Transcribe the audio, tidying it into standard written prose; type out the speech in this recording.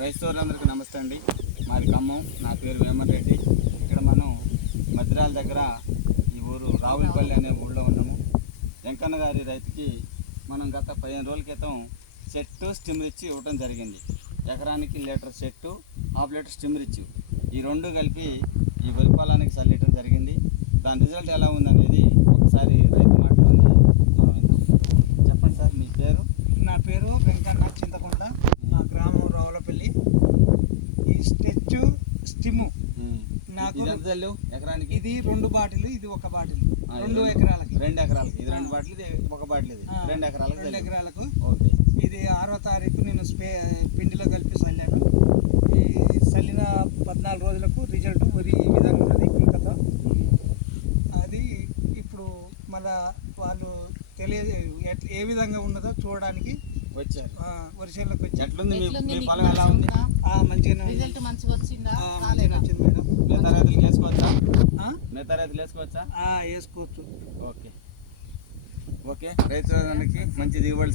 రైతు సోదరులందరికీ నమస్తే అండి. మాది ఖమ్మం. నా పేరు వేమన్ రెడ్డి. ఇక్కడ మనం మద్రాల దగ్గర ఈ ఊరు రావులపల్లి అనే ఊళ్ళో ఉన్నాము. వెంకన్న గారి రైతుకి మనం గత 15 రోజుల క్రితం చెట్టు స్టిమ్మర్ ఇచ్చి ఇవ్వడం జరిగింది. ఎకరానికి లీటర్ చెట్టు, హాఫ్ లీటర్ స్టిమ్మర్ ఇచ్చి ఈ రెండు కలిపి ఈ వరి పొలానికి చల్లియటం జరిగింది. దాని రిజల్ట్ ఎలా ఉందనేది ఒకసారి రైతు మాటలోనే మనం విందాం. చెప్పండి సార్, మీ పేరు? నా పేరు వెంకన్న, చింతకొండ, మా గ్రామం రావులపల్లి. ఈ స్టిమ్ము నాకు ఎకరానికి ఇది 2 బాటిల్, ఇది 1 బాటిల్. 2 ఎకరాలకి 2 ఎకరాలకి ఇది 2 బాటిల్, ఇది 1 బాటిల్. ఇది 2 ఎకరాలకు 2 ఎకరాలకు. ఓకే. ఇది 6వ తారీఖు నేను పిండిలో కలిపి చల్లాను. ఈ చల్లిన 14 రోజులకు రిజల్ట్ వరి ఈ విధంగా ఉన్నది పిలకతో. అది ఇప్పుడు మళ్ళా వాళ్ళు ఏ విధంగా ఉన్నదో చూడడానికి వచ్చారు. వరిసేళ్ళకి వచ్చి ఎట్లుంది మీ పొలం, ఎలా ఉంది? మంచిగానే రిజల్ట్ మంచిగా వచ్చిందా? మంచిగా వచ్చింది మేడం. మిగతా రైతులు వేసుకోవచ్చా? మిగతా రైతులు వేసుకోవచ్చా? వేసుకోవచ్చు. Okay okay. రైతు మంచి దిగుబడి